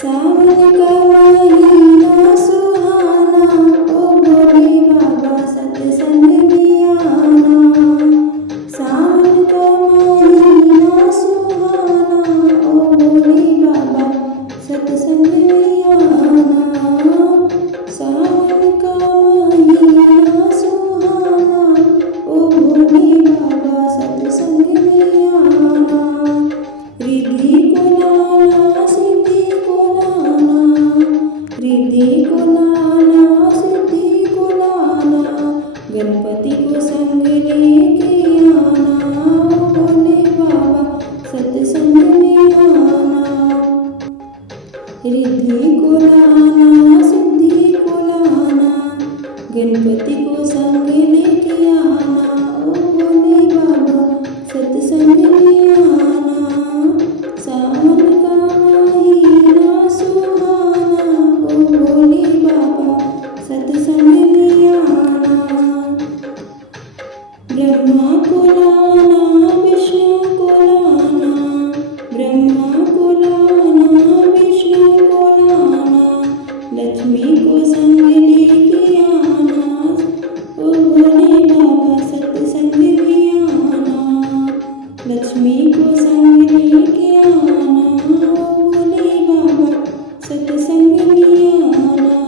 सावन का महीना सुहाना, ओ भोले बाबा सत्संग में आना। सावन का महीना सुहाना, ओ भोले बाबा सत्संग में आना। सावन का महीना सुहाना, ओ भोले बाबा सत्संग में आना। रिद्धि को लाना, सिद्धि को लाना, रिद्धि को लाना, सिद्धि को लाना। गणपति को संग लेके आना, ओ भोले बाबा सत्संग में आना। रिद्धि को लाना, सिद्धि को लाना, गणपति को संग लेके आना, ओ भोले बाबा सत्संग में आना। सावन का महीना सुहाना, ओ भोले बाबा सत्संग में आना। ब्रह्मा को लाना, विष्णु को लाना, ब्रह्मा को लाना, विष्णु को लाना। लक्ष्मी को संग लेके आना, ओ भोले बाबा सत्संग में आना। लक्ष्मी को संग लेके आना, ओ भोले बाबा सत्संग में आना।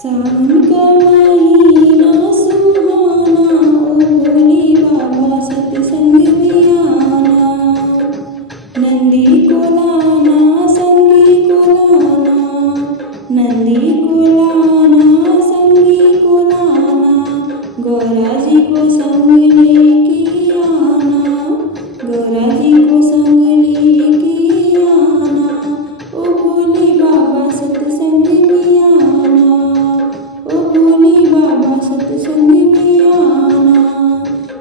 सावन का महीना सुहाना, ओ भोले बाबा सत्संग में आना। नंदी को लाना, संगी को लाना, नंदी को लाना, संगी को लाना। गौरा जी को संग लेके आना, गौरा जी को संग लेके आना, ओ भोले बाबा सत्संग में आना, ओ भोले बाबा सत्संग में आना।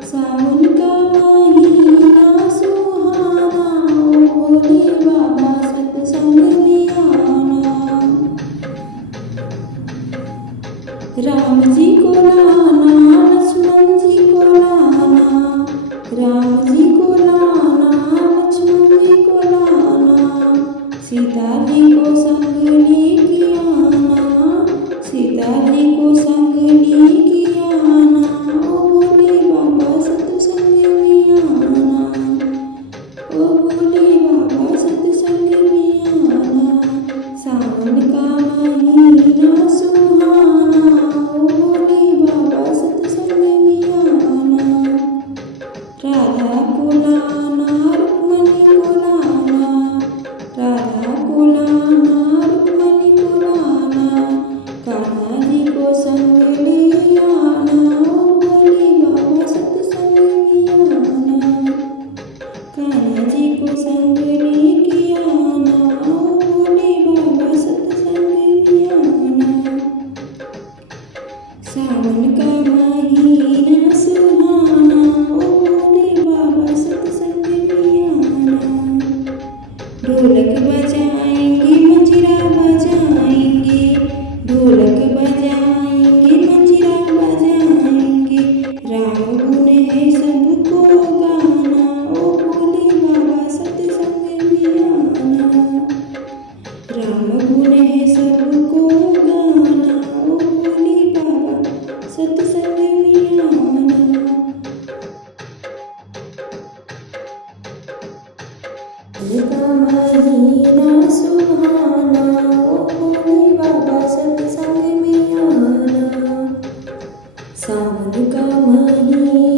सावन का महीना सुहाना, ओ भोले बाबा सत्संग में आना। राम जी को लाना, लक्ष्मण जी को लाना, राम जी को लाना, लक्ष्मण जी को लाना। सीता जी को संग लेके आना, सीता जी को संग लेके आना, ओ भोले बाबा सत्संग में आना, ओ भोले बाबा सत्संग में आना। सावन का महीना सुहाना, ओ भोले बाबा सत्संग में आना। राधा को लाना, रुक्मणी को लाना, राधा को लाना, रुक्मणी को लाना। कान्हा जी को संग ले आना, ओ भोले बाबा सत्संग में आना। कान्हा जी को संग लेके आना, ओ भोले बाबा सत्संग में आना। सावन का महीना सुहाना, ओ भोले बाबा सत्संग में आना। ढोलक बजाएंगे, मंजीरा बजाएंगे, ढोलक बजाएंगे, मंजीरा बजाएंगे। राम गुण है सबको गाना, ओ भोले बाबा सत्संग में आना। राम गुण है सबको गाना, ओ भोले बाबा सत्संग में आना। का महीना सुहाना, ओ भोले बाबा सत्संग में आना। सावन का महीना